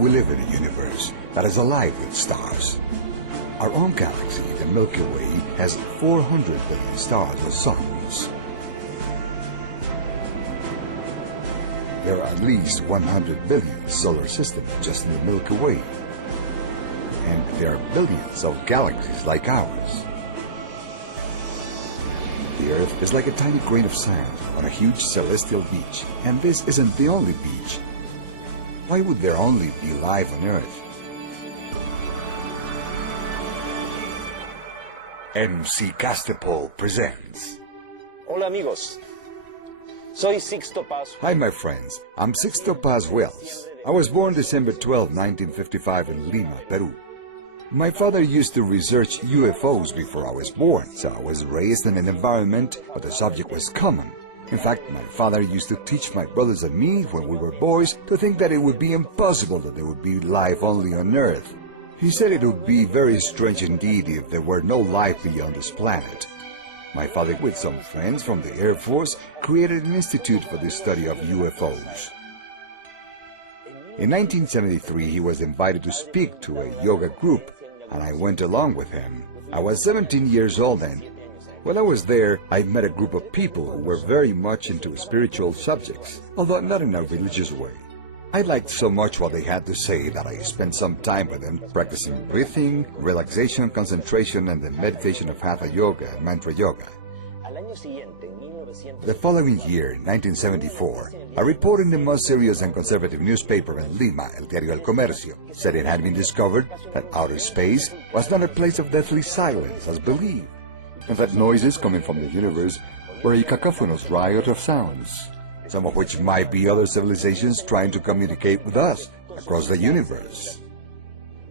We live in a universe that is alive with stars. Our own galaxy, the Milky Way, has 400 billion stars or suns. There are at least 100 billion solar systems just in the Milky Way. And there are billions of galaxies like ours. The Earth is like a tiny grain of sand on a huge celestial beach, and this isn't the only beach. Why would there only be life on Earth? MC Castepol presents. Hola amigos, soy Sixto Paz. Hi my friends, I'm Sixto Paz Wells. I was born December 12, 1955 in Lima, Peru. My father used to research UFOs before I was born, so I was raised in an environment where the subject was common. In fact, my father used to teach my brothers and me, when we were boys, to think that it would be impossible that there would be life only on Earth. He said it would be very strange indeed if there were no life beyond this planet. My father, with some friends from the Air Force, created an institute for the study of UFOs. In 1973, he was invited to speak to a yoga group, and I went along with him. I was 17 years old then. While I was there, I met a group of people who were very much into spiritual subjects, although not in a religious way. I liked so much what they had to say that I spent some time with them practicing breathing, relaxation, concentration, and the meditation of Hatha Yoga and Mantra Yoga. The following year, 1974, a report in the most serious and conservative newspaper in Lima, El Diario El Comercio, said it had been discovered that outer space was not a place of deathly silence as believed, and that noises coming from the universe were a cacophonous riot of sounds, some of which might be other civilizations trying to communicate with us across the universe.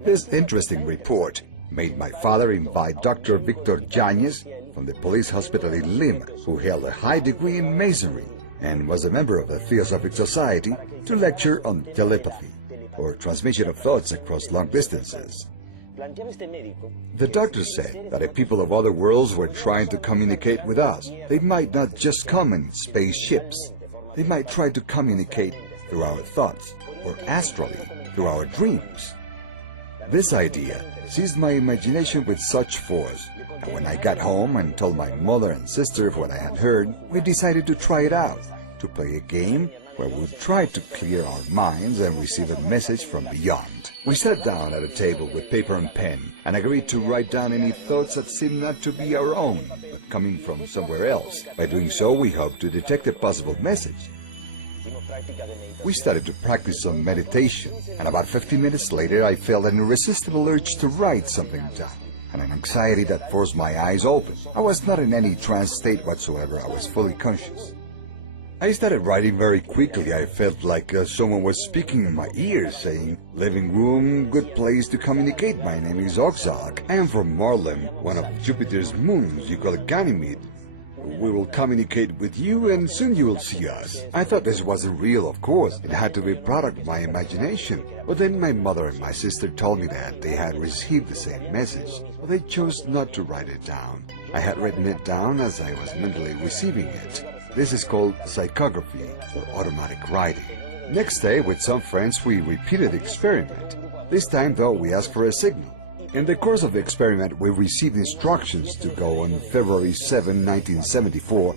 This interesting report made my father invite Dr. Victor Yáñez from the police hospital in Lima, who held a high degree in masonry and was a member of the Theosophic Society, to lecture on telepathy, or transmission of thoughts across long distances. The doctor said that if people of other worlds were trying to communicate with us, they might not just come in spaceships. They might try to communicate through our thoughts, or astrally, through our dreams. This idea seized my imagination with such force, and when I got home and told my mother and sister what I had heard, we decided to try it out, to play a game where we would try to clear our minds and receive a message from beyond. We sat down at a table with paper and pen and agreed to write down any thoughts that seemed not to be our own, but coming from somewhere else. By doing so, we hoped to detect a possible message. We started to practice some meditation, and about 15 minutes later I felt an irresistible urge to write something down, and an anxiety that forced my eyes open. I was not in any trance state whatsoever, I was fully conscious. I started writing very quickly. I felt like someone was speaking in my ear, saying, "Living room, good place to communicate. My name is Oxalc. I am from Marlem, one of Jupiter's moons. You call it Ganymede. We will communicate with you and soon you will see us." I thought this wasn't real, of course. It had to be a product of my imagination. But then my mother and my sister told me that they had received the same message, but they chose not to write it down. I had written it down as I was mentally receiving it. This is called psychography, or automatic writing. Next day, with some friends, we repeated the experiment. This time, though, we asked for a signal. In the course of the experiment, we received instructions to go on February 7, 1974,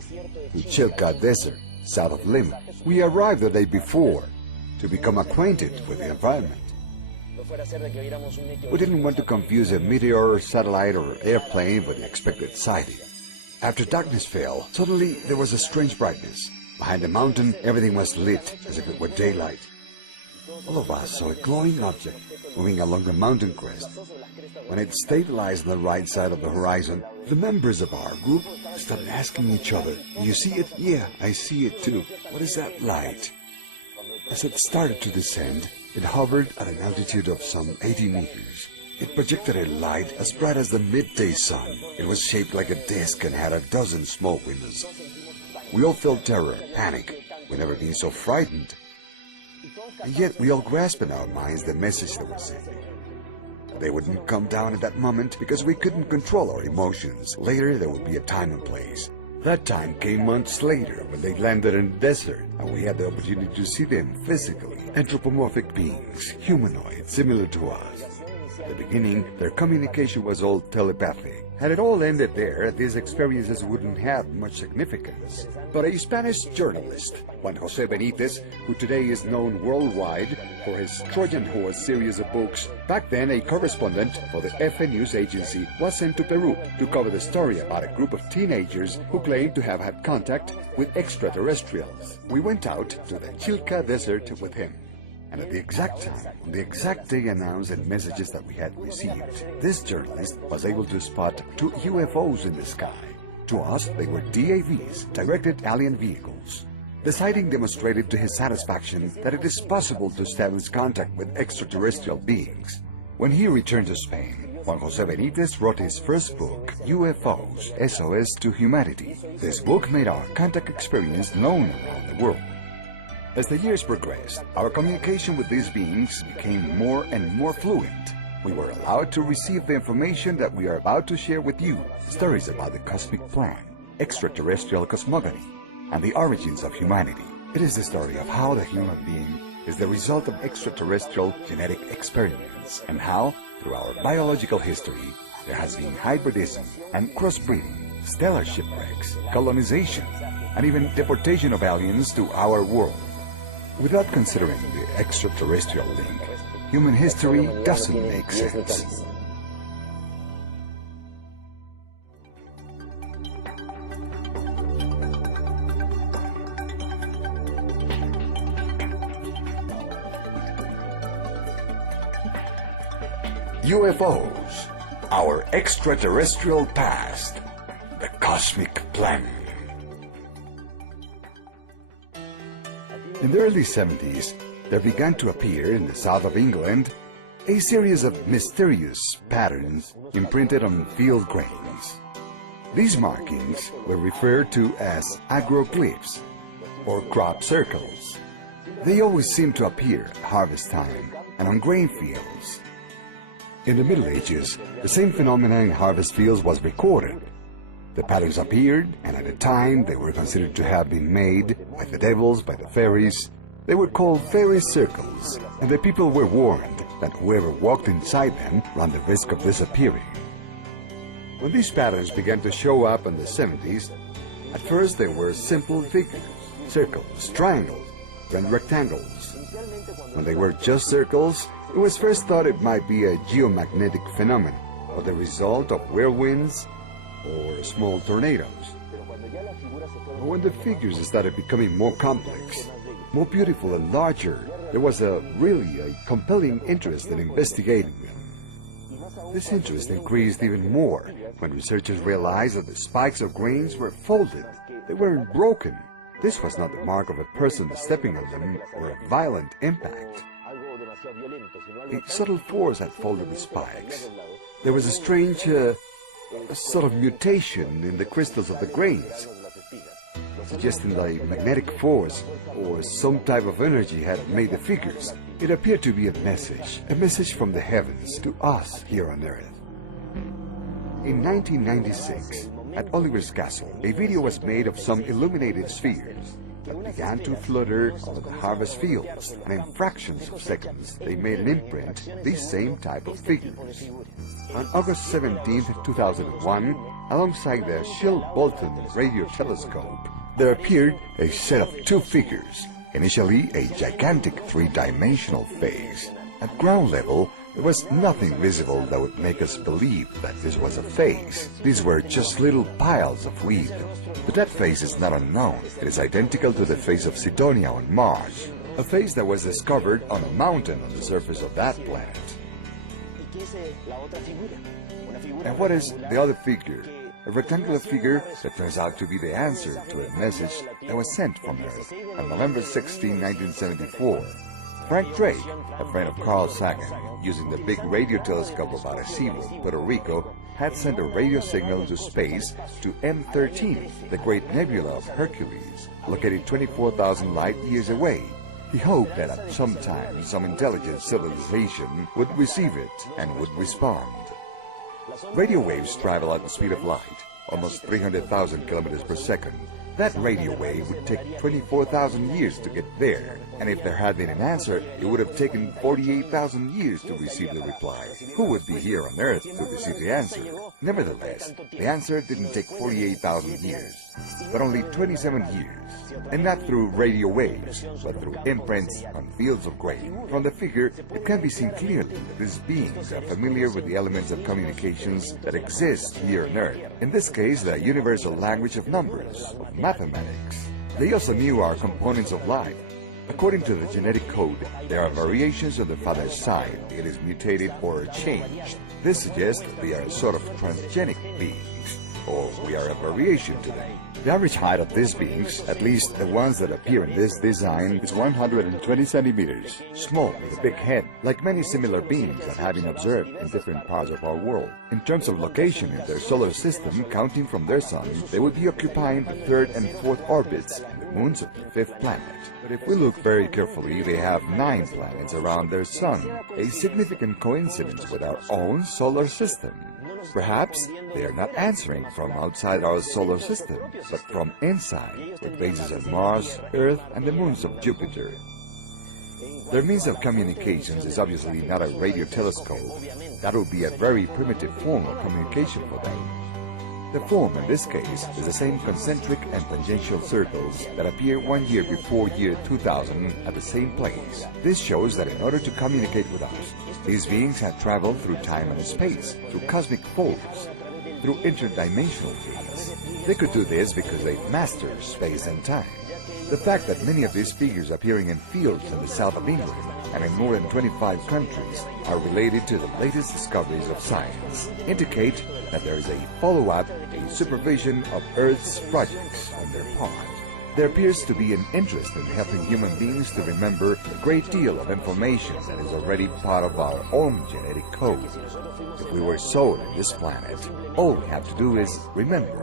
to Chilca Desert, south of Lima. We arrived the day before to become acquainted with the environment. We didn't want to confuse a meteor, satellite, or airplane with the expected sighting. After darkness fell, suddenly there was a strange brightness. Behind the mountain, everything was lit, as if it were daylight. All of us saw a glowing object moving along the mountain crest. When it stabilized on the right side of the horizon, the members of our group started asking each other, "Do you see it?" "Yeah, I see it too." "What is that light?" As it started to descend, it hovered at an altitude of some 80 meters. It projected a light as bright as the midday sun. It was shaped like a disc and had a dozen small windows. We all felt terror, panic. We'd never been so frightened. And yet we all grasped in our minds the message they were sending. They wouldn't come down at that moment because we couldn't control our emotions. Later there would be a time and place. That time came months later when they landed in the desert and we had the opportunity to see them physically. Anthropomorphic beings, humanoids, similar to us. At the beginning, their communication was all telepathic. Had it all ended there, these experiences wouldn't have much significance. But a Spanish journalist, Juan José Benítez, who today is known worldwide for his Trojan Horse series of books, back then a correspondent for the EFE news agency, was sent to Peru to cover the story about a group of teenagers who claimed to have had contact with extraterrestrials. We went out to the Chilca Desert with him. And at the exact time, on the exact day announced in messages that we had received, this journalist was able to spot 2 UFOs in the sky. To us, they were DAVs, directed alien vehicles. The sighting demonstrated to his satisfaction that it is possible to establish contact with extraterrestrial beings. When he returned to Spain, Juan José Benítez wrote his first book, UFOs, SOS to Humanity. This book made our contact experience known around the world. As the years progressed, our communication with these beings became more and more fluent. We were allowed to receive the information that we are about to share with you, stories about the cosmic plan, extraterrestrial cosmogony, and the origins of humanity. It is the story of how the human being is the result of extraterrestrial genetic experiments, and how, through our biological history, there has been hybridism and crossbreeding, stellar shipwrecks, colonization, and even deportation of aliens to our world. Without considering the extraterrestrial link, human history doesn't make sense. UFOs, our extraterrestrial past, the cosmic plan. In the early 70s, there began to appear in the south of England a series of mysterious patterns imprinted on field grains. These markings were referred to as agroglyphs, or crop circles. They always seemed to appear at harvest time and on grain fields. In the Middle Ages, the same phenomenon in harvest fields was recorded. The patterns appeared, and at the time they were considered to have been made by the devils, by the fairies. They were called fairy circles, and the people were warned that whoever walked inside them ran the risk of disappearing. When these patterns began to show up in the 70s, at first they were simple figures, circles, triangles, and rectangles. When they were just circles, it was first thought it might be a geomagnetic phenomenon, or the result of whirlwinds or small tornadoes. But when the figures started becoming more complex, more beautiful and larger, there was really a compelling interest in investigating them. This interest increased even more when researchers realized that the spikes of grains were folded. They weren't broken. This was not the mark of a person stepping on them or a violent impact. A subtle force had folded the spikes. There was a strange sort of mutation in the crystals of the grains, suggesting that a magnetic force or some type of energy had made the figures. It appeared to be a message from the heavens to us here on Earth. In 1996, at Oliver's Castle, a video was made of some illuminated spheres that began to flutter over the harvest fields, and in fractions of seconds they made an imprint, these same type of figures. On August 17, 2001, alongside the Shield-Bolton radio telescope, there appeared a set of 2 figures, initially a gigantic 3-dimensional face. At ground level, there was nothing visible that would make us believe that this was a face. These were just little piles of weed. But that face is not unknown. It is identical to the face of Sidonia on Mars, a face that was discovered on a mountain on the surface of that planet. And what is the other figure? A rectangular figure that turns out to be the answer to a message that was sent from Earth on November 16, 1974. Frank Drake, a friend of Carl Sagan, using the big radio telescope of Arecibo, Puerto Rico, had sent a radio signal to space to M13, the great nebula of Hercules, located 24,000 light-years away. He hoped that at some time some intelligent civilization would receive it and would respond. Radio waves travel at the speed of light. almost 300,000 kilometers per second. That radio wave would take 24,000 years to get there, and if there had been an answer, it would have taken 48,000 years to receive the reply. Who would be here on Earth to receive the answer? Nevertheless, the answer didn't take 48,000 years, but only 27 years. And not through radio waves, but through imprints on fields of grain. From the figure, it can be seen clearly that these beings are familiar with the elements of communications that exist here on Earth. In this case, the universal language of numbers, of mathematics. They also knew our components of life. According to the genetic code, there are variations on the father's side. It is mutated or changed. This suggests that they are a sort of transgenic beings, or we are a variation to them. The average height of these beings, at least the ones that appear in this design, is 120 centimeters, small with a big head, like many similar beings that have been observed in different parts of our world. In terms of location in their solar system, counting from their sun, they would be occupying the third and fourth orbits and the moons of the fifth planet. But if we look very carefully, they have 9 planets around their sun, a significant coincidence with our own solar system. Perhaps they are not answering from outside our solar system, but from inside, with bases on Mars, Earth, and the moons of Jupiter. Their means of communications is obviously not a radio telescope. That would be a very primitive form of communication for them. The form, in this case, is the same concentric and tangential circles that appear 1 year before year 2000 at the same place. This shows that in order to communicate with us, these beings had traveled through time and space, through cosmic folds, through interdimensional beings. They could do this because they mastered space and time. The fact that many of these figures appearing in fields in the south of England and in more than 25 countries are related to the latest discoveries of science indicate that there is a follow-up, a supervision of Earth's projects on their part. There appears to be an interest in helping human beings to remember a great deal of information that is already part of our own genetic code. If we were soul in this planet, all we have to do is remember.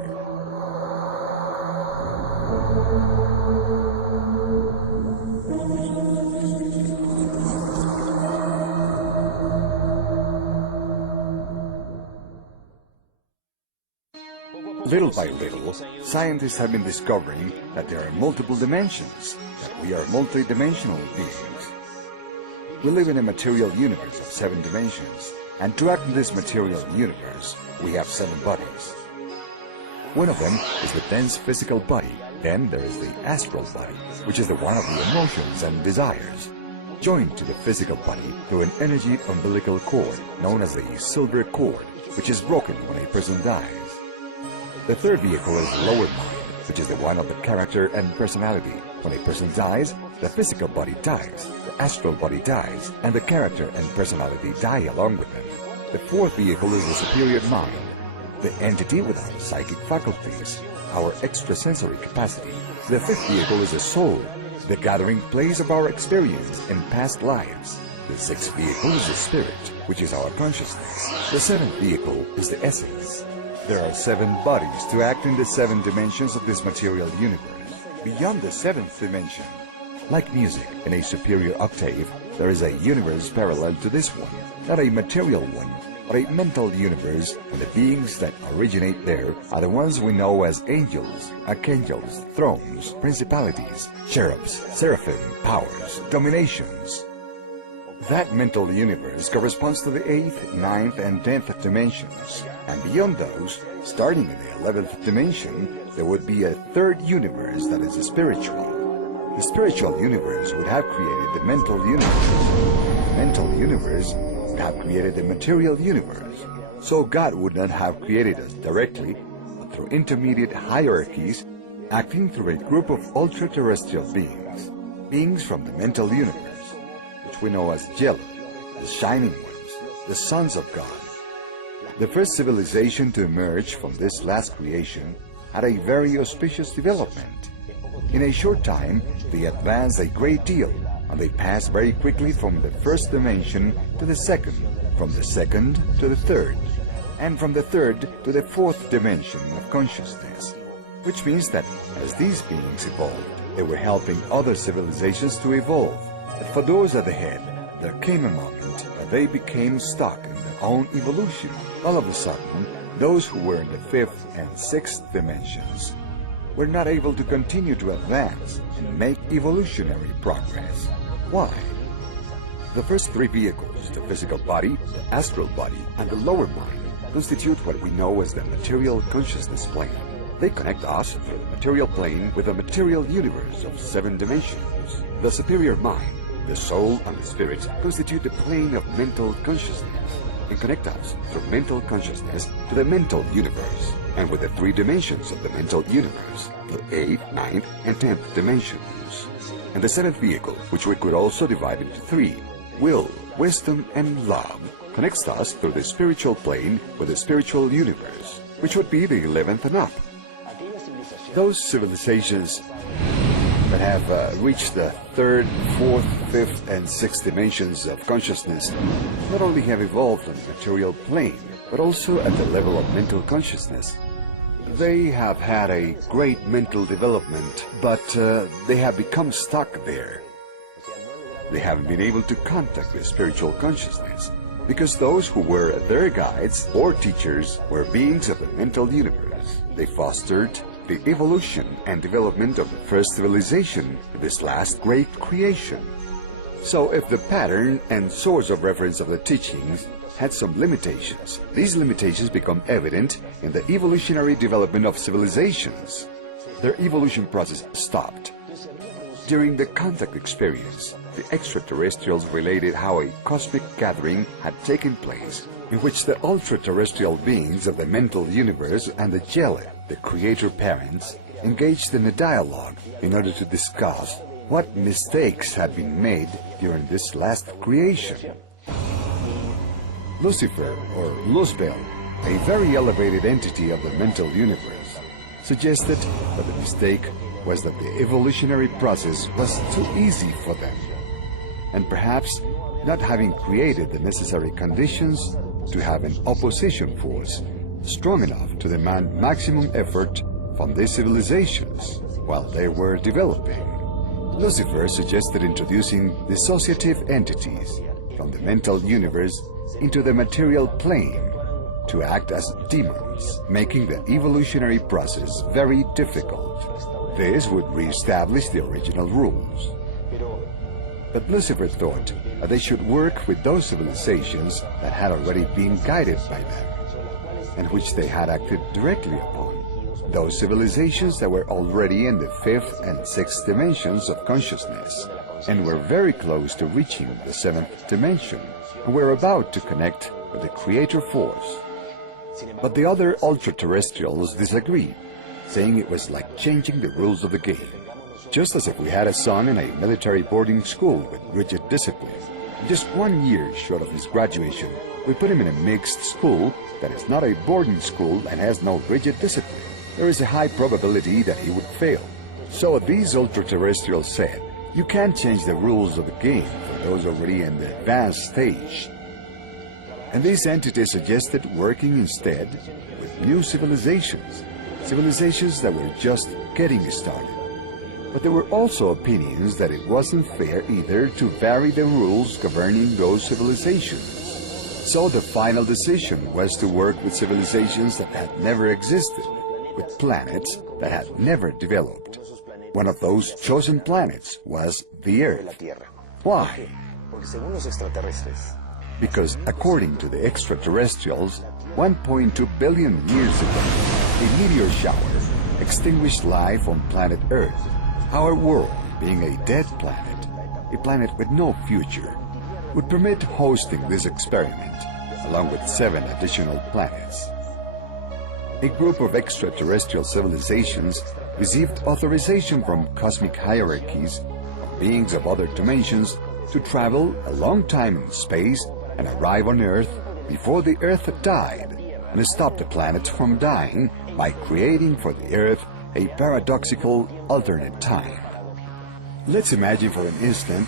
Little by little, scientists have been discovering that there are multiple dimensions, that we are multidimensional beings. We live in a material universe of 7 dimensions, and to act in this material universe, we have 7 bodies. One of them is the dense physical body. Then there is the astral body, which is the one of the emotions and desires, joined to the physical body through an energy umbilical cord known as the silver cord, which is broken when a person dies. The third vehicle is the lower mind, which is the one of the character and personality. When a person dies, the physical body dies, the astral body dies, and the character and personality die along with them. The fourth vehicle is the superior mind, the entity with our psychic faculties, our extrasensory capacity. The fifth vehicle is the soul, the gathering place of our experience in past lives. The sixth vehicle is the spirit, which is our consciousness. The seventh vehicle is the essence. There are 7 bodies to act in the 7 dimensions of this material universe. Beyond the 7th dimension, like music in a superior octave, there is a universe parallel to this one, not a material one, but a mental universe, and the beings that originate there are the ones we know as angels, archangels, thrones, principalities, cherubs, seraphim, powers, dominations. That mental universe corresponds to the 8th, 9th, and 10th dimensions. And beyond those, starting in the 11th dimension, there would be a 3rd universe that is spiritual. The spiritual universe would have created the mental universe. The mental universe would have created the material universe. So God would not have created us directly, but through intermediate hierarchies, acting through a group of ultra-terrestrial beings, beings from the mental universe, which we know as Jello, the Shining Ones, the Sons of God. The first civilization to emerge from this last creation had a very auspicious development. In a short time, they advanced a great deal, and they passed very quickly from the first dimension to the second, from the second to the third, and from the third to the 4th dimension of consciousness, which means that as these beings evolved, they were helping other civilizations to evolve. But for those at the head, there came a moment that they became stuck in their own evolution. All of a sudden, Those who were in the fifth and sixth dimensions were not able to continue to advance and make evolutionary progress. Why? The first three vehicles, the physical body, the astral body, and the lower mind, constitute what we know as the material consciousness plane. They connect us through the material plane with the material universe of 7 dimensions. The superior mind, the soul, and the spirit constitute the plane of mental consciousness and connect us through mental consciousness to the mental universe, and with the 3 dimensions of the mental universe, the 8th, 9th, and 10th dimensions. And the 7th vehicle, which we could also divide into 3, will, wisdom, and love, connects us through the spiritual plane with the spiritual universe, which would be the 11th and up. Those civilizations that have reached the 3rd, 4th, 5th, and 6th dimensions of consciousness not only have evolved on the material plane, but also at the level of mental consciousness. They have had a great mental development, but they have become stuck there. They haven't been able to contact the spiritual consciousness, because those who were their guides or teachers were beings of the mental universe. They fostered the evolution and development of the first civilization, this last great creation. So if the pattern and source of reference of the teachings had some limitations, these limitations become evident in the evolutionary development of civilizations. Their evolution process stopped. During the contact experience, the extraterrestrials related how a cosmic gathering had taken place, in which the ultra-terrestrial beings of the mental universe and the Jelle, the creator parents, engaged in a dialogue in order to discuss what mistakes had been made during this last creation. Lucifer, or Luzbel, a very elevated entity of the mental universe, suggested that the mistake was that the evolutionary process was too easy for them, and perhaps not having created the necessary conditions to have an opposition force strong enough to demand maximum effort from these civilizations while they were developing. Lucifer suggested introducing dissociative entities from the mental universe into the material plane to act as demons, making the evolutionary process very difficult. This would re-establish the original rules. But Lucifer thought that they should work with those civilizations that had already been guided by them, and which they had acted directly upon. Those civilizations that were already in the 5th and 6th dimensions of consciousness, and were very close to reaching the 7th dimension, and were about to connect with the creator force. But the other ultra-terrestrials disagreed, saying it was like changing the rules of the game. Just as if we had a son in a military boarding school with rigid discipline. Just 1 year short of his graduation, we put him in a mixed school that is not a boarding school and has no rigid discipline. There is a high probability that he would fail. So these ultra-terrestrials said, you can't change the rules of the game for those already in the advanced stage. And these entities suggested working instead with new civilizations, civilizations that were just getting started. But there were also opinions that it wasn't fair either to vary the rules governing those civilizations. So the final decision was to work with civilizations that had never existed, with planets that had never developed. One of those chosen planets was the Earth. Why? Because according to the extraterrestrials, 1.2 billion years ago, a meteor shower extinguished life on planet Earth. Our world, being a dead planet, a planet with no future, would permit hosting this experiment, along with 7 additional planets. A group of extraterrestrial civilizations received authorization from cosmic hierarchies of beings of other dimensions to travel a long time in space and arrive on Earth before the Earth died, and stop the planet from dying by creating for the Earth a paradoxical alternate time. Let's imagine for an instant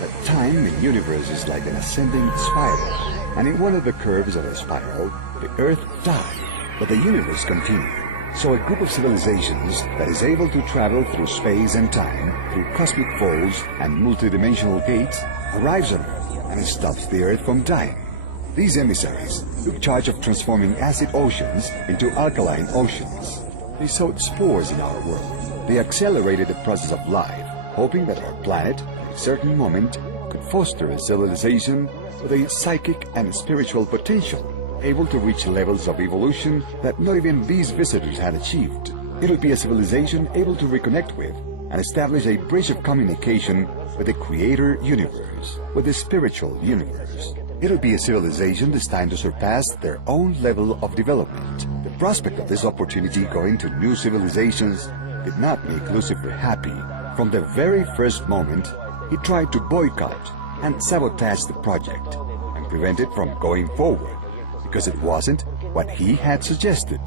that time in the universe is like an ascending spiral, and in one of the curves of the spiral, the Earth died, but the universe continued. So a group of civilizations that is able to travel through space and time, through cosmic folds and multidimensional gates, arrives on Earth and stops the Earth from dying. These emissaries took charge of transforming acid oceans into alkaline oceans. They sowed spores in our world. They accelerated the process of life, hoping that our planet, at a certain moment, could foster a civilization with a psychic and spiritual potential, able to reach levels of evolution that not even these visitors had achieved. It would be a civilization able to reconnect with and establish a bridge of communication with the creator universe, with the spiritual universe. It would be a civilization destined to surpass their own level of development. The prospect of this opportunity going to new civilizations did not make Lucifer happy. From the very first moment, he tried to boycott and sabotage the project and prevent it from going forward, because it wasn't what he had suggested.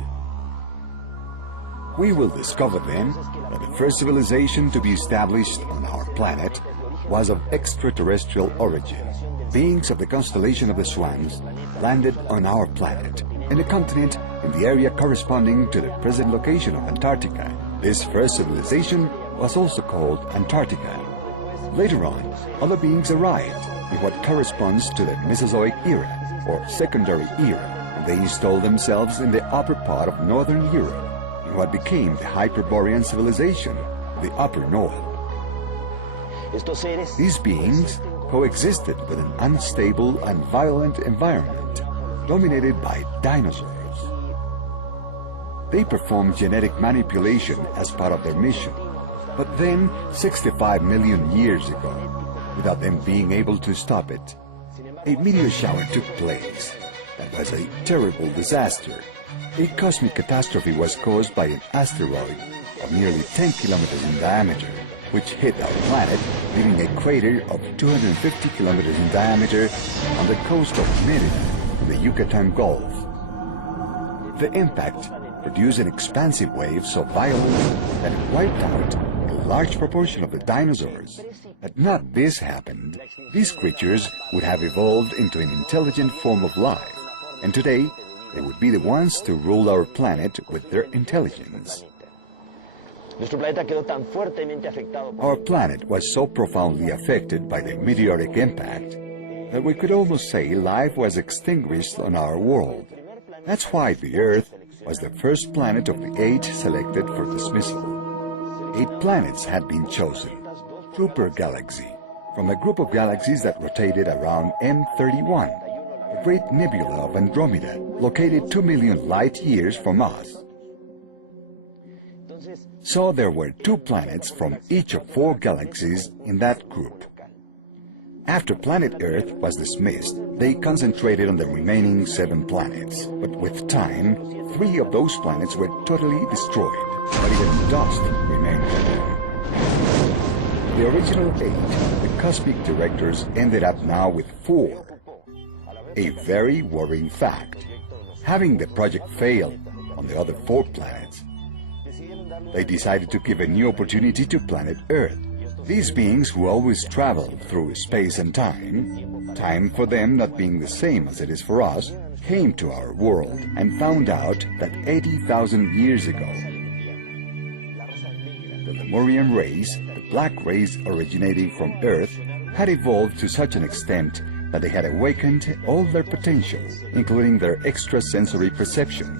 We will discover then that the first civilization to be established on our planet was of extraterrestrial origin. Beings of the constellation of the Swans landed on our planet, in a continent in the area corresponding to the present location of Antarctica. This first civilization was also called Antarctica. Later on, other beings arrived in what corresponds to the Mesozoic era, or secondary era, and they installed themselves in the upper part of northern Europe, in what became the Hyperborean civilization, the Upper North. These beings coexisted with an unstable and violent environment, dominated by dinosaurs. They performed genetic manipulation as part of their mission, but then, 65 million years ago, without them being able to stop it, a meteor shower took place. That was a terrible disaster. A cosmic catastrophe was caused by an asteroid of nearly 10 kilometers in diameter, which hit our planet, leaving a crater of 250 kilometers in diameter on the coast of Merida in the Yucatan Gulf. The impact produced an expansive wave so violent that it wiped out a large proportion of the dinosaurs. Had not this happened, these creatures would have evolved into an intelligent form of life, and today they would be the ones to rule our planet with their intelligence. Our planet was so profoundly affected by the meteoric impact that we could almost say life was extinguished on our world. That's why the Earth was the first planet of the 8 selected for dismissal. 8 planets had been chosen, Trooper Galaxy, from a group of galaxies that rotated around M31, the great nebula of Andromeda, located 2 million light-years from us. So there were 2 planets from each of 4 galaxies in that group. After planet Earth was dismissed, they concentrated on the remaining 7 planets. But with time, 3 of those planets were totally destroyed, but even dust remained for them. The original 8, the cosmic directors, ended up now with 4. A very worrying fact. Having the project fail on the other 4 planets, they decided to give a new opportunity to planet Earth. These beings who always travel through space and time for them not being the same as it is for us, came to our world and found out that 80,000 years ago, the Lemurian race, the black race originating from Earth, had evolved to such an extent that they had awakened all their potential, including their extrasensory perception.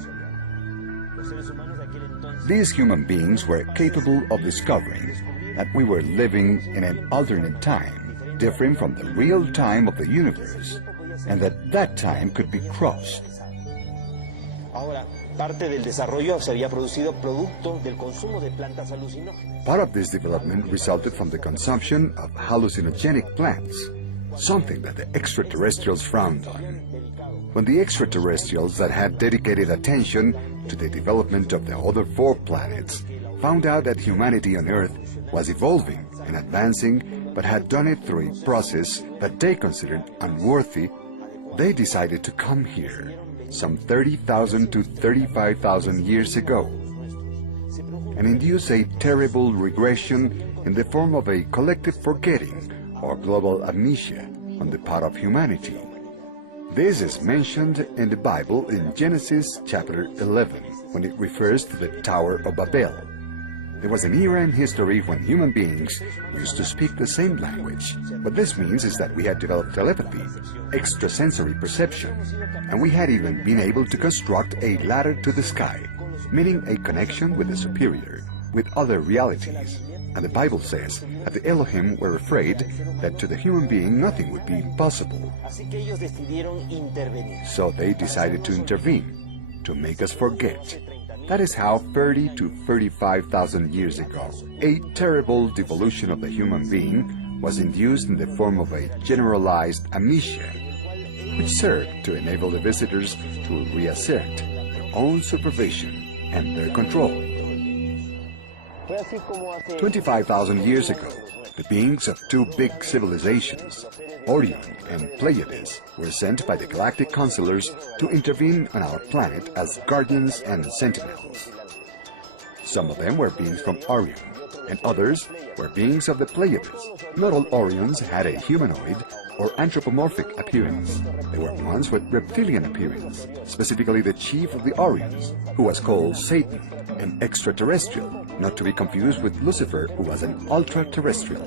These human beings were capable of discovering that we were living in an alternate time, different from the real time of the universe, and that time could be crossed. Part of this development resulted from the consumption of hallucinogenic plants, something that the extraterrestrials frowned on. When the extraterrestrials that had dedicated attention to the development of the other 4 planets found out that humanity on Earth was evolving and advancing, but had done it through a process that they considered unworthy, they decided to come here, some 30,000 to 35,000 years ago, and induce a terrible regression in the form of a collective forgetting or global amnesia on the part of humanity. This is mentioned in the Bible in Genesis chapter 11, when it refers to the Tower of Babel. There was an era in history when human beings used to speak the same language. What this means is that we had developed telepathy, extrasensory perception, and we had even been able to construct a ladder to the sky, meaning a connection with the superior, with other realities. And the Bible says that the Elohim were afraid that to the human being nothing would be impossible. So they decided to intervene, to make us forget. That is how 30 to 35,000 years ago, a terrible devolution of the human being was induced in the form of a generalized amnesia, which served to enable the visitors to reassert their own supervision and their control. 25,000 years ago, the beings of two big civilizations, Orion and Pleiades, were sent by the galactic counselors to intervene on our planet as guardians and sentinels. Some of them were beings from Orion, and others were beings of the Pleiades. Not all Orions had a humanoid or anthropomorphic appearance. There were ones with reptilian appearance, specifically the chief of the Orions, who was called Satan, an extraterrestrial, not to be confused with Lucifer, who was an ultra-terrestrial.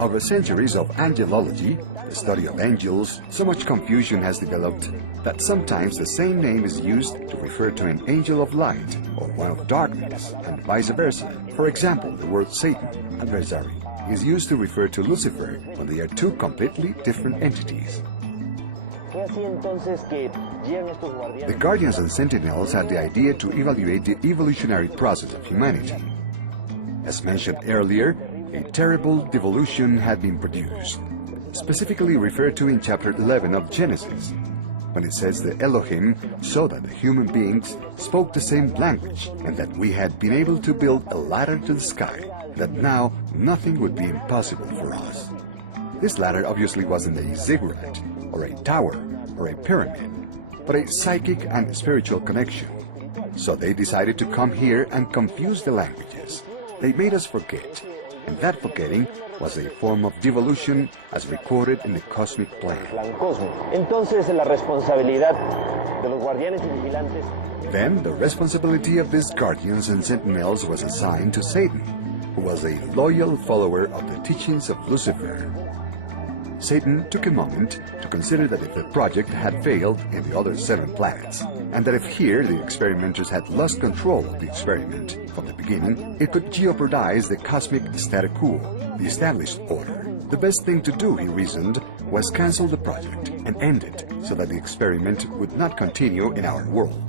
Over centuries of angelology, the study of angels, so much confusion has developed that sometimes the same name is used to refer to an angel of light or one of darkness, and vice versa. For example, the word Satan, adversary, is used to refer to Lucifer when they are two completely different entities. The Guardians and Sentinels had the idea to evaluate the evolutionary process of humanity. As mentioned earlier, a terrible devolution had been produced, specifically referred to in chapter 11 of Genesis, when it says the Elohim saw that the human beings spoke the same language and that we had been able to build a ladder to the sky, that now nothing would be impossible for us. This ladder obviously wasn't a ziggurat, or a tower, or a pyramid, but a psychic and spiritual connection. So they decided to come here and confuse the languages. They made us forget, and that forgetting was a form of devolution as recorded in the cosmic plan. Then the responsibility of these guardians and sentinels was assigned to Satan, who was a loyal follower of the teachings of Lucifer. Satan took a moment to consider that if the project had failed in the other 7 planets, and that if here the experimenters had lost control of the experiment from the beginning, it could jeopardize the cosmic statu quo, the established order. The best thing to do, he reasoned, was cancel the project and end it so that the experiment would not continue in our world.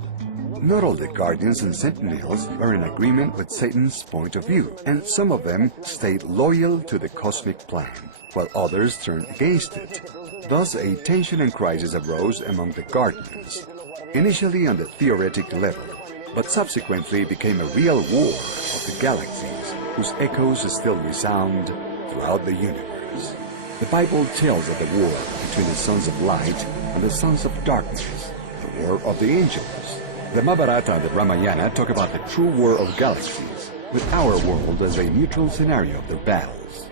Not all the Guardians and Sentinels were in agreement with Satan's point of view, and some of them stayed loyal to the cosmic plan, while others turned against it. Thus, a tension and crisis arose among the Guardians, initially on the theoretic level, but subsequently became a real war of the galaxies, whose echoes still resound throughout the universe. The Bible tells of the war between the sons of light and the sons of darkness, the war of the angels. The Mahabharata and the Ramayana talk about the true war of galaxies, with our world as a neutral scenario of their battles.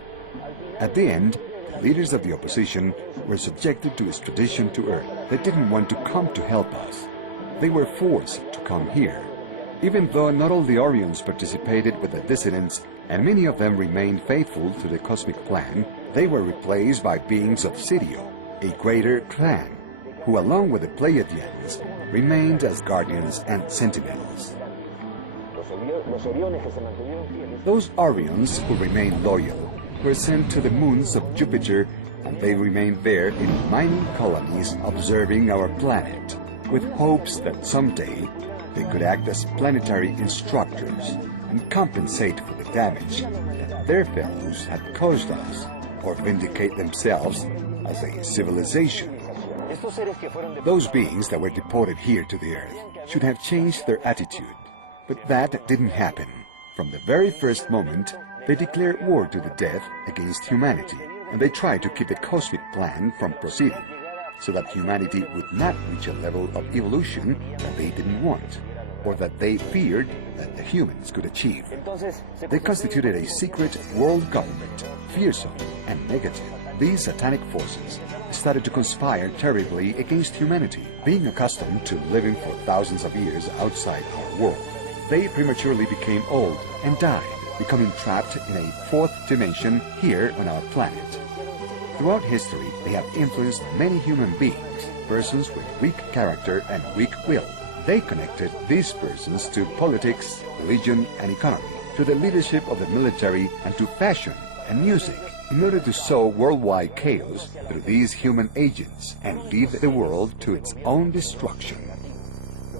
At the end, the leaders of the opposition were subjected to extradition to Earth. They didn't want to come to help us. They were forced to come here. Even though not all the Orions participated with the dissidents, and many of them remained faithful to the cosmic plan, they were replaced by beings of Sitio, a greater clan, who along with the Pleiadians remained as guardians and sentinels. Those Orions who remained loyal were sent to the moons of Jupiter, and they remained there in mining colonies observing our planet, with hopes that someday they could act as planetary instructors and compensate for the damage that their fellows had caused us, or vindicate themselves as a civilization. Those beings that were deported here to the Earth should have changed their attitude, but that didn't happen. From the very first moment, they declared war to the death against humanity, and they tried to keep the cosmic plan from proceeding, so that humanity would not reach a level of evolution that they didn't want, or that they feared that the humans could achieve. They constituted a secret world government, fearsome and negative. These satanic forces started to conspire terribly against humanity. Being accustomed to living for thousands of years outside our world, they prematurely became old and died, becoming trapped in a fourth dimension here on our planet. Throughout history, they have influenced many human beings, persons with weak character and weak will. They connected these persons to politics, religion, and economy, to the leadership of the military, and to fashion and music, in order to sow worldwide chaos through these human agents and lead the world to its own destruction.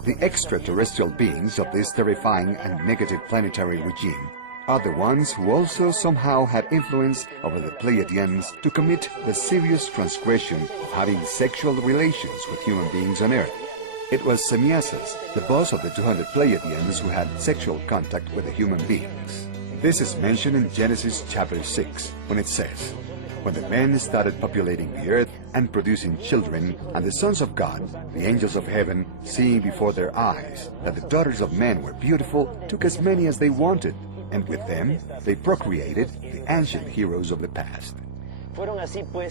The extraterrestrial beings of this terrifying and negative planetary regime are the ones who also somehow had influence over the Pleiadians to commit the serious transgression of having sexual relations with human beings on Earth. It was Semyasis, the boss of the 200 Pleiadians, who had sexual contact with the human beings. This is mentioned in Genesis chapter 6, when it says, "When the men started populating the earth and producing children, and the sons of God, the angels of heaven, seeing before their eyes that the daughters of men were beautiful, took as many as they wanted, and with them they procreated the ancient heroes of the past."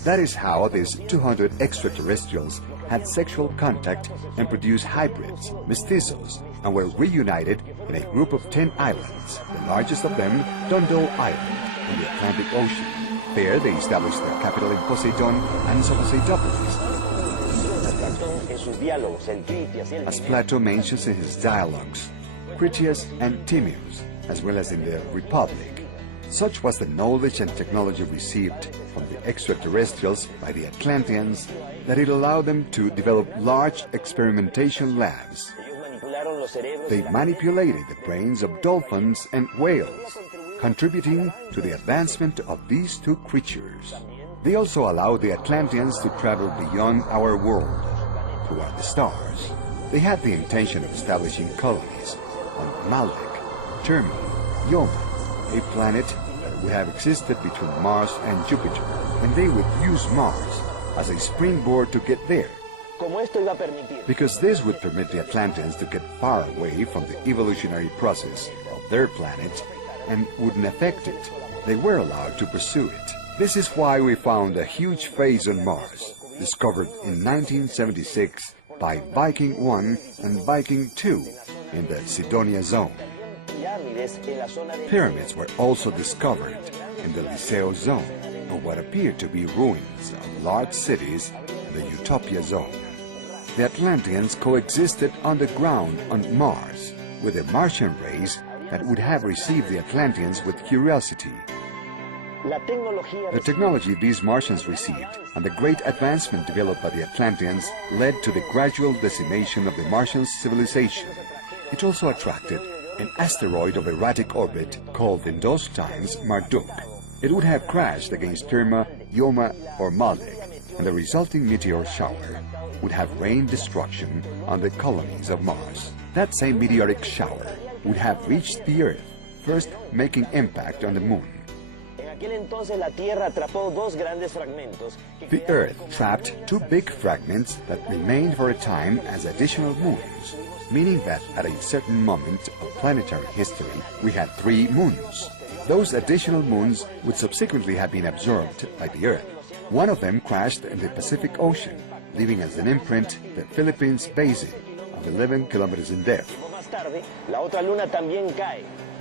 That is how these 200 extraterrestrials had sexual contact and produced hybrids, mestizos, and were reunited in a group of 10 islands, the largest of them, Dondo Island, in the Atlantic Ocean. There they established their capital in Poseidon and Poseidopolis. As Plato mentions in his dialogues, Critias and Timaeus, as well as in the Republic. Such was the knowledge and technology received from the extraterrestrials by the Atlanteans that it allowed them to develop large experimentation labs. They manipulated the brains of dolphins and whales, contributing to the advancement of these two creatures. They also allowed the Atlanteans to travel beyond our world, toward the stars. They had the intention of establishing colonies on Malek, Terma, Yoma, a planet that would have existed between Mars and Jupiter, and they would use Mars as a springboard to get there, because this would permit the Atlanteans to get far away from the evolutionary process of their planet and wouldn't affect it. They were allowed to pursue it. This is why we found a huge phase on Mars, discovered in 1976 by Viking 1 and Viking 2 in the Sidonia zone. Pyramids were also discovered in the Liceo zone, of what appeared to be ruins of large cities in the Utopia zone. The Atlanteans coexisted underground on Mars with the Martian race that would have received the Atlanteans with curiosity. The technology these Martians received and the great advancement developed by the Atlanteans led to the gradual decimation of the Martian civilization. It also attracted an asteroid of erratic orbit called in those times Marduk. It would have crashed against Terma, Yoma, or Maldek, and the resulting meteor shower would have rained destruction on the colonies of Mars. That same meteoric shower would have reached the Earth, first making impact on the Moon. The Earth trapped two big fragments that remained for a time as additional moons, meaning that at a certain moment of planetary history we had 3 moons. Those additional moons would subsequently have been absorbed by the Earth. One of them crashed in the Pacific Ocean, leaving as an imprint the Philippines Basin of 11 kilometers in depth.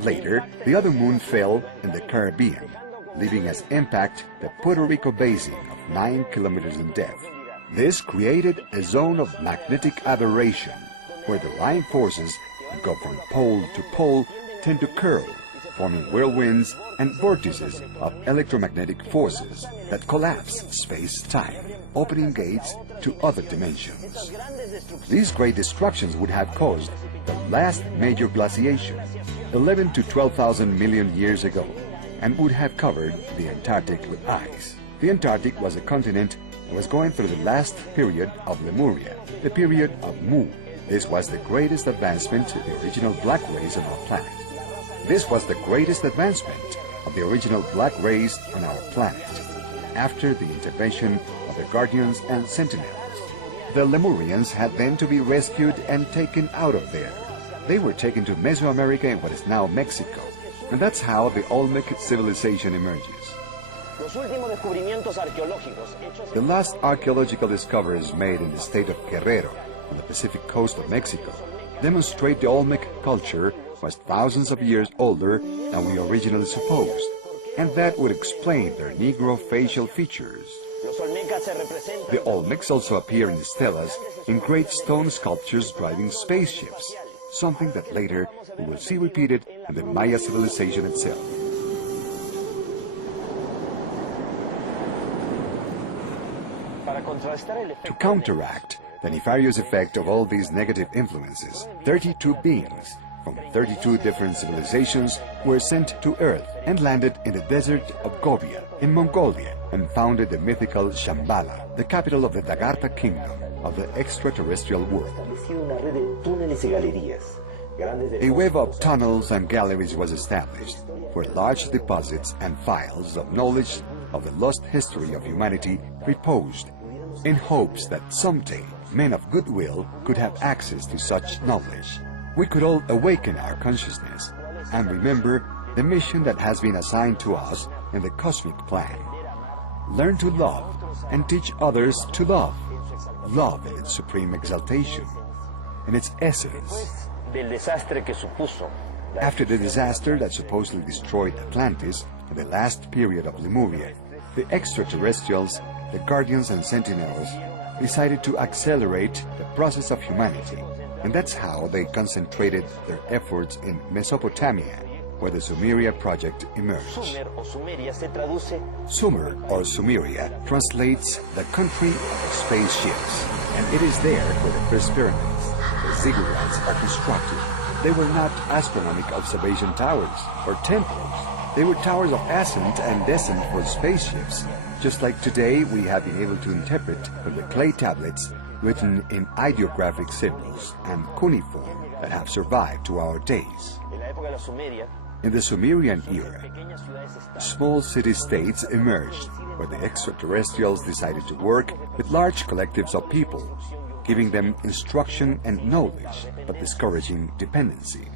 Later, the other moon fell in the Caribbean, leaving as impact the Puerto Rico Basin of 9 kilometers in depth. This created a zone of magnetic aberration, where the line forces that go from pole to pole tend to curl, forming whirlwinds and vortices of electromagnetic forces that collapse space-time, opening gates to other dimensions. These great destructions would have caused the last major glaciation, 11 to 12,000 million years ago, and would have covered the Antarctic with ice. The Antarctic was a continent that was going through the last period of Lemuria, the period of Mu. This was the greatest advancement to the original black race on our planet. This was the greatest advancement of the original black race on our planet, after the intervention of the Guardians and Sentinels. The Lemurians had then to be rescued and taken out of there. They were taken to Mesoamerica in what is now Mexico, and that's how the Olmec civilization emerges. The last archaeological discoveries made in the state of Guerrero, on the Pacific coast of Mexico, demonstrate the Olmec culture was thousands of years older than we originally supposed, and that would explain their Negro facial features. The Olmecs also appear in stelas in great stone sculptures driving spaceships, something that later we will see repeated in the Maya civilization itself. To counteract the nefarious effect of all these negative influences, 32 beings from 32 different civilizations were sent to Earth and landed in the desert of Gobi in Mongolia and founded the mythical Shambhala, the capital of the Dagartha kingdom of the extraterrestrial world. A web of tunnels and galleries was established, where large deposits and files of knowledge of the lost history of humanity reposed, in hopes that someday men of goodwill could have access to such knowledge. We could all awaken our consciousness and remember the mission that has been assigned to us in the cosmic plan. Learn to love and teach others to love. Love in its supreme exaltation, in its essence. After the disaster that supposedly destroyed Atlantis in the last period of Lemuria, the extraterrestrials, the Guardians and Sentinels, decided to accelerate the process of humanity, and that's how they concentrated their efforts in Mesopotamia, where the Sumeria project emerged. Sumer, or Sumeria, translates the country of spaceships, and it is there where the first pyramids, the ziggurats, are constructed. They were not astronomical observation towers or temples. They were towers of ascent and descent for spaceships, just like today we have been able to interpret from the clay tablets written in ideographic symbols and cuneiform that have survived to our days. In the Sumerian era, small city-states emerged where the extraterrestrials decided to work with large collectives of people, giving them instruction and knowledge, but discouraging dependency.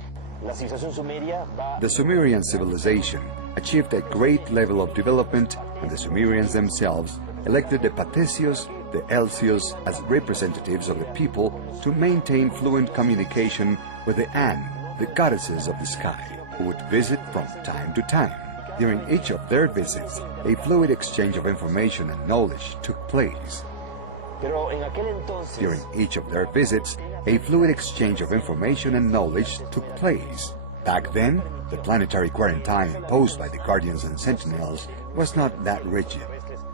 The Sumerian civilization achieved a great level of development, and the Sumerians themselves elected the Patesios, the Elsios as representatives of the people to maintain fluent communication with the An, the goddesses of the sky, who would visit from time to time. During each of their visits, a fluid exchange of information and knowledge took place. During each of their visits, a fluid exchange of information and knowledge took place. Back then, the planetary quarantine imposed by the Guardians and Sentinels was not that rigid,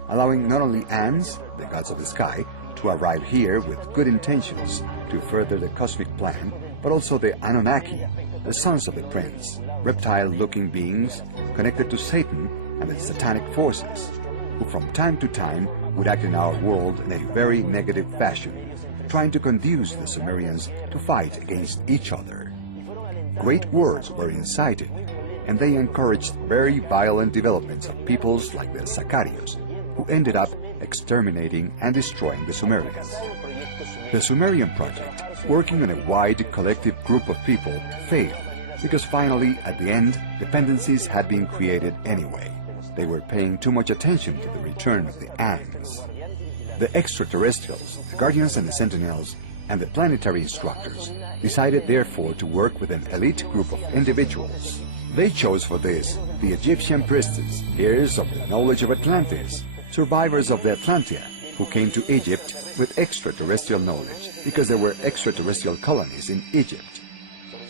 allowing not only Ans, the gods of the sky, to arrive here with good intentions to further the cosmic plan, but also the Anunnaki, the sons of the prince, reptile-looking beings connected to Satan and the satanic forces, who from time to time would act in our world in a very negative fashion, trying to conduce the Sumerians to fight against each other. Great wars were incited, and they encouraged very violent developments of peoples like the Sacarios, who ended up exterminating and destroying the Sumerians. The Sumerian project, working on a wide collective group of people, failed, because finally, at the end, dependencies had been created anyway. They were paying too much attention to the return of the Ans. The extraterrestrials, the Guardians and the Sentinels, and the planetary instructors decided therefore to work with an elite group of individuals. They chose for this the Egyptian priestess, heirs of the knowledge of Atlantis, survivors of the Atlantia, who came to Egypt with extraterrestrial knowledge because there were extraterrestrial colonies in Egypt.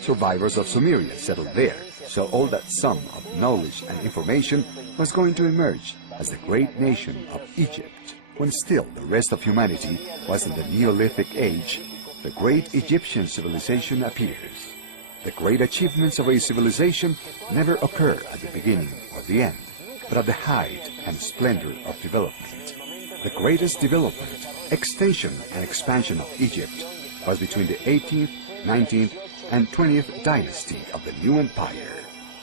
Survivors of Sumeria settled there, so all that sum of knowledge and information was going to emerge as the great nation of Egypt. When still the rest of humanity was in the Neolithic age, the great Egyptian civilization appears. The great achievements of a civilization never occur at the beginning or the end, but at the height and splendor of development. The greatest development, extension and expansion of Egypt was between the 18th, 19th, and 20th dynasty of the new empire.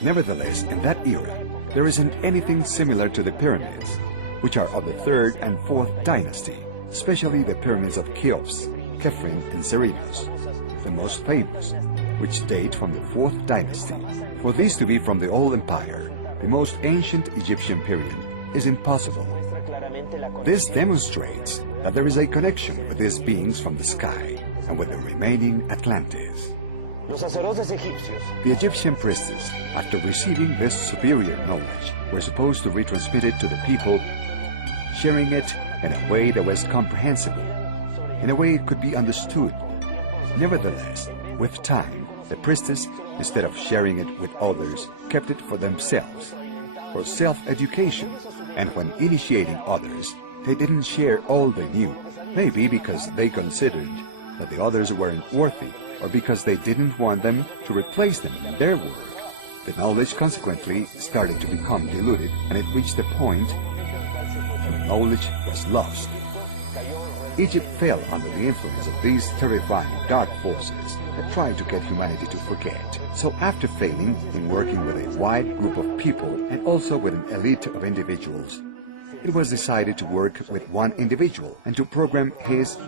Nevertheless, in that era, there isn't anything similar to the pyramids, which are of the 3rd and 4th dynasty, especially the pyramids of Cheops, Khephren, and Cerinos, the most famous, which date from the 4th dynasty. For these to be from the old empire, the most ancient Egyptian period, is impossible. This demonstrates that there is a connection with these beings from the sky and with the remaining Atlantis. Los sacerdotes egipcios The Egyptian priestess, after receiving this superior knowledge, were supposed to retransmit it to the people, sharing it in a way that was comprehensible, in a way it could be understood. Nevertheless, with time, the priestess, instead of sharing it with others, kept it for themselves, for self-education, and when initiating others, they didn't share all they knew, maybe because they considered that the others weren't worthy, or because they didn't want them to replace them in their work. The knowledge consequently started to become diluted, and it reached a point when knowledge was lost. Egypt fell under the influence of these terrifying dark forces that tried to get humanity to forget. So after failing in working with a wide group of people and also with an elite of individuals, it was decided to work with one individual and to program his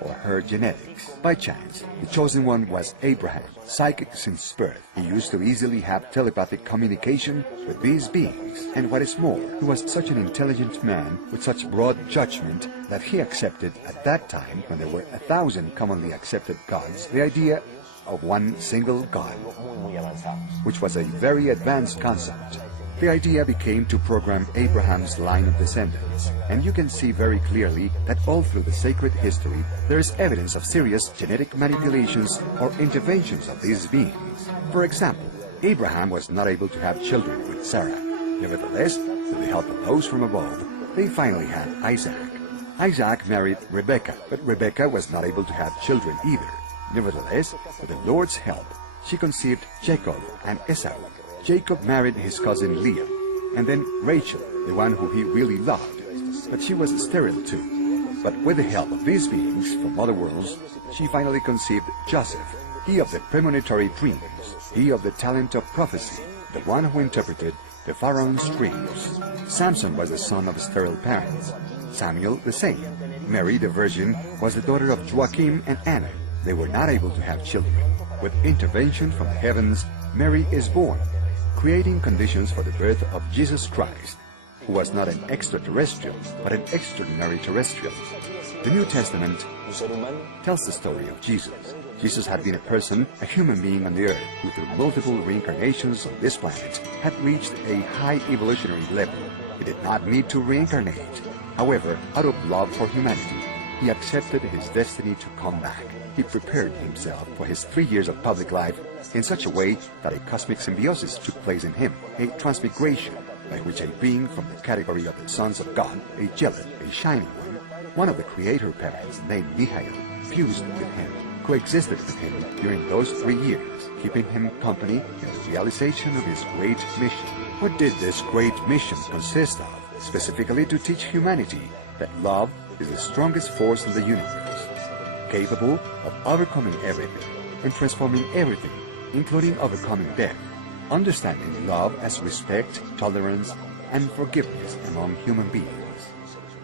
or her genetics. By chance, the chosen one was Abraham, psychic since birth. He used to easily have telepathic communication with these beings, and what is more, he was such an intelligent man with such broad judgment that he accepted at that time, when there were 1,000 commonly accepted gods, the idea of one single god, which was a very advanced concept. The idea became to program Abraham's line of descendants, and you can see very clearly that all through the sacred history there is evidence of serious genetic manipulations or interventions of these beings. For example, Abraham was not able to have children with Sarah. Nevertheless, with the help of those from above, they finally had Isaac. Isaac married Rebekah, but Rebekah was not able to have children either. Nevertheless, with the Lord's help, she conceived Jacob and Esau. Jacob married his cousin Leah, and then Rachel, the one who he really loved, but she was sterile too. But with the help of these beings from other worlds, she finally conceived Joseph, he of the premonitory dreams, he of the talent of prophecy, the one who interpreted the Pharaoh's dreams. Samson was the son of sterile parents, Samuel the same. Mary the Virgin was the daughter of Joachim and Anna. They were not able to have children. With intervention from the heavens, Mary is born, creating conditions for the birth of Jesus Christ, who was not an extraterrestrial, but an extraordinary terrestrial. The New Testament tells the story of Jesus. Jesus had been a person, a human being on the earth, who through multiple reincarnations on this planet had reached a high evolutionary level. He did not need to reincarnate. However, out of love for humanity, he accepted his destiny to come back. He prepared himself for his 3 years of public life in such a way that a cosmic symbiosis took place in him, a transmigration by which a being from the category of the sons of God, a angelic, a shining one of the creator parents named Michael, fused with him, coexisted with him during those 3 years, keeping him company in the realization of his great mission. What did this great mission consist of? Specifically to teach humanity that love is the strongest force in the universe, capable of overcoming everything and transforming everything, including overcoming death, understanding love as respect, tolerance, and forgiveness among human beings.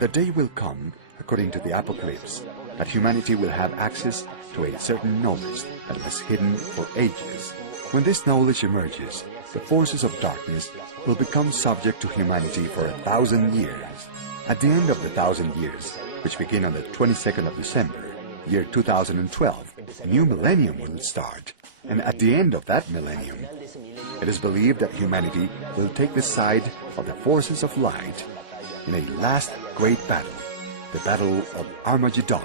The day will come, according to the Apocalypse, that humanity will have access to a certain knowledge that was hidden for ages. When this knowledge emerges, the forces of darkness will become subject to humanity for 1,000 years. At the end of the 1,000 years, which begin on the 22nd of December, year 2012, a new millennium will start. And at the end of that millennium, it is believed that humanity will take the side of the forces of light in a last great battle, the Battle of Armageddon.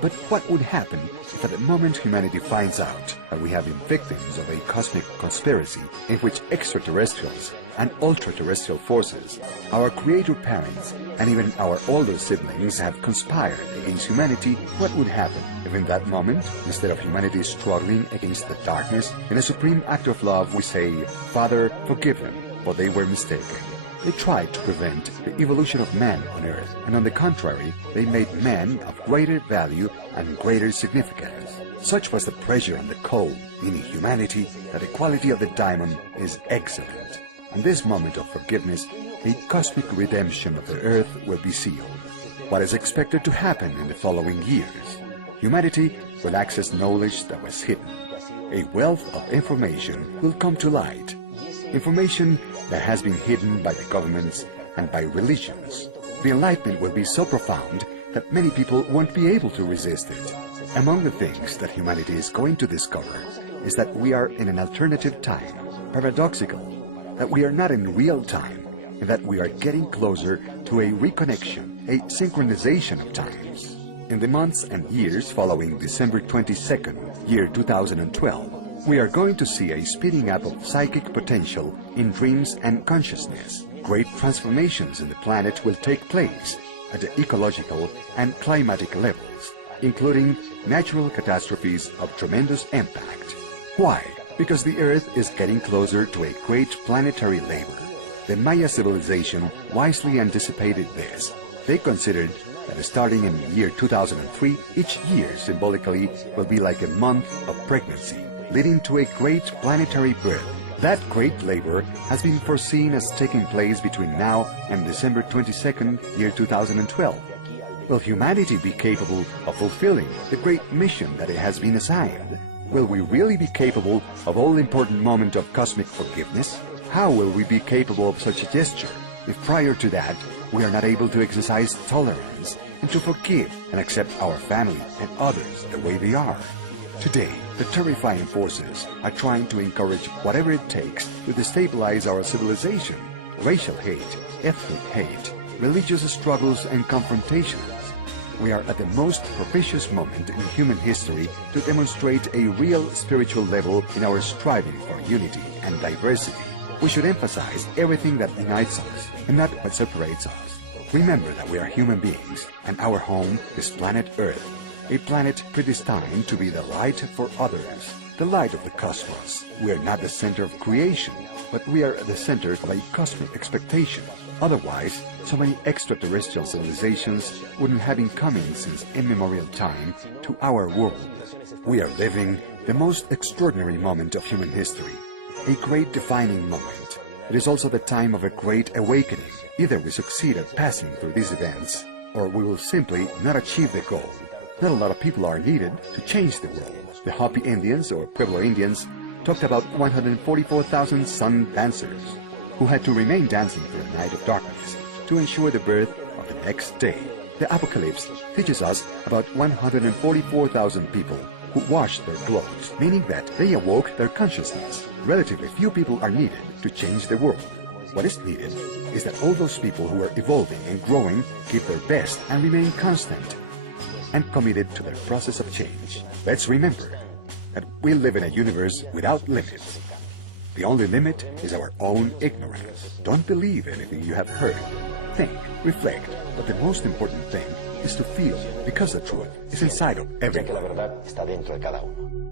But what would happen if at the moment humanity finds out that we have been victims of a cosmic conspiracy in which extraterrestrials and ultra-terrestrial forces, our creator parents, and even our older siblings have conspired against humanity? What would happen if in that moment, instead of humanity struggling against the darkness, in a supreme act of love we say, "Father, forgive them, for they were mistaken"? They tried to prevent the evolution of man on Earth, and on the contrary, they made man of greater value and greater significance. Such was the pressure on the coal, meaning humanity, that the quality of the diamond is excellent. In this moment of forgiveness, a cosmic redemption of the Earth will be sealed. What is expected to happen in the following years? Humanity will access knowledge that was hidden. A wealth of information will come to light. Information that has been hidden by the governments and by religions. The enlightenment will be so profound that many people won't be able to resist it. Among the things that humanity is going to discover is that we are in an alternative time, paradoxical, that we are not in real time, and that we are getting closer to a reconnection, a synchronization of times. In the months and years following December 22nd, year 2012, we are going to see a speeding up of psychic potential in dreams and consciousness. Great transformations in the planet will take place at the ecological and climatic levels, including natural catastrophes of tremendous impact. Why? Because the Earth is getting closer to a great planetary labor. The Maya civilization wisely anticipated this. They considered that starting in the year 2003, each year symbolically will be like a month of pregnancy, leading to a great planetary birth. That great labor has been foreseen as taking place between now and December 22nd, year 2012. Will humanity be capable of fulfilling the great mission that it has been assigned? Will we really be capable of all-important moment of cosmic forgiveness? How will we be capable of such a gesture if prior to that we are not able to exercise tolerance and to forgive and accept our family and others the way they are? Today, the terrifying forces are trying to encourage whatever it takes to destabilize our civilization. Racial hate, ethnic hate, religious struggles and confrontations. We are at the most propitious moment in human history to demonstrate a real spiritual level in our striving for unity and diversity. We should emphasize everything that unites us and not what separates us. Remember that we are human beings and our home is planet Earth. A planet predestined to be the light for others, the light of the cosmos. We are not the center of creation, but we are the center of a cosmic expectation. Otherwise, so many extraterrestrial civilizations wouldn't have been coming since immemorial time to our world. We are living the most extraordinary moment of human history, a great defining moment. It is also the time of a great awakening. Either we succeed at passing through these events, or we will simply not achieve the goal. Not a lot of people are needed to change the world. The Hopi Indians, or Pueblo Indians, talked about 144,000 sun dancers who had to remain dancing through a night of darkness to ensure the birth of the next day. The Apocalypse teaches us about 144,000 people who washed their clothes, meaning that they awoke their consciousness. Relatively few people are needed to change the world. What is needed is that all those people who are evolving and growing give their best and remain constant and committed to their process of change. Let's remember that we live in a universe without limits. The only limit is our own ignorance. Don't believe anything you have heard. Think, reflect, but the most important thing is to feel, because the truth is inside of everyone. La verdad está dentro de cada uno.